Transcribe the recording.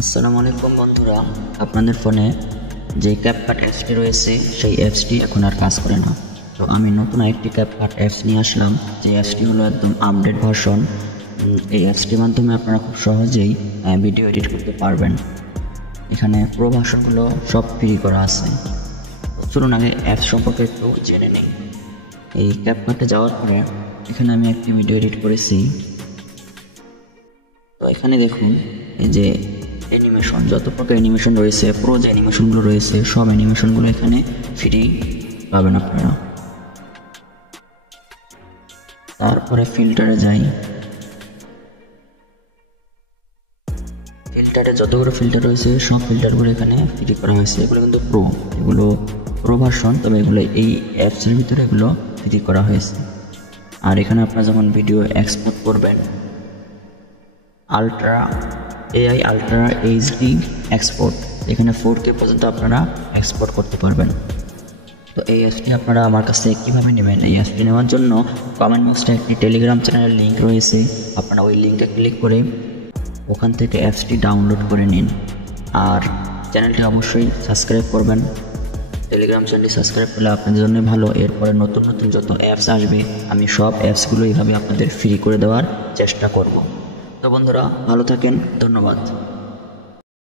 আসসালামু আলাইকুম বন্ধুরা, আপনাদের ফোনে যে ক্যাপকাট অ্যাপসটি রয়েছে সেই অ্যাপসটি এখন আর কাজ করে না। তো আমি নতুন আরেকটি ক্যাপকাট অ্যাপস নিয়ে আসলাম, যে অ্যাপসটি হলো একদম আপডেট ভার্সন। এই অ্যাপসটির মাধ্যমে আপনারা খুব সহজেই ভিডিও এডিট করতে পারবেন। এখানে প্রো ভার্সনগুলো সব ফ্রি করা আছে। চলুন আগে অ্যাপস সম্পর্কে একটু জেনে নিই। এই ক্যাপকাটে যাওয়ার পরে এখানে আমি একটি ভিডিও এডিট করেছি। তো এখানে দেখুন, এই যে অ্যানিমেশন, যত প্রকার অ্যানিমেশন রয়েছে, প্রো যে অ্যানিমেশনগুলো রয়েছে সব অ্যানিমেশনগুলো এখানে ফ্রি পাবেন আপনারা। তারপরে ফিল্টারে যাই। ফিল্টারে যতগুলো ফিল্টার রয়েছে সব ফিল্টারগুলো এখানে ফ্রি করা হয়েছে। এগুলো কিন্তু এগুলো প্রো ভার্সন, তবে এগুলো এই অ্যাপসের ভিতরে এগুলো ফ্রি করা হয়েছে। আর এখানে আপনারা যখন ভিডিও এক্সপোর্ট করবেন, এআই আলট্রা এইচডি এক্সপোর্ট, এখানে 4K পর্যন্ত আপনারা এক্সপোর্ট করতে পারবেন। তো এই অ্যাপসটি আপনারা আমার কাছ থেকে কীভাবে নেবেন? এই অ্যাপসটি নেওয়ার জন্য কমেন্ট বক্সে একটি টেলিগ্রাম চ্যানেলের লিঙ্ক রয়েছে, আপনারা ওই লিঙ্কে ক্লিক করে ওখান থেকে অ্যাপসটি ডাউনলোড করে নিন। আর চ্যানেলটি অবশ্যই সাবস্ক্রাইব করবেন। টেলিগ্রাম চ্যানেলটি সাবস্ক্রাইব করলে আপনাদের জন্য ভালো। এরপরে নতুন নতুন যত অ্যাপস আসবে আমি সব অ্যাপসগুলো এইভাবে আপনাদের ফ্রি করে দেওয়ার চেষ্টা করব। তো বন্ধুরা, ভালো থাকেন, ধন্যবাদ।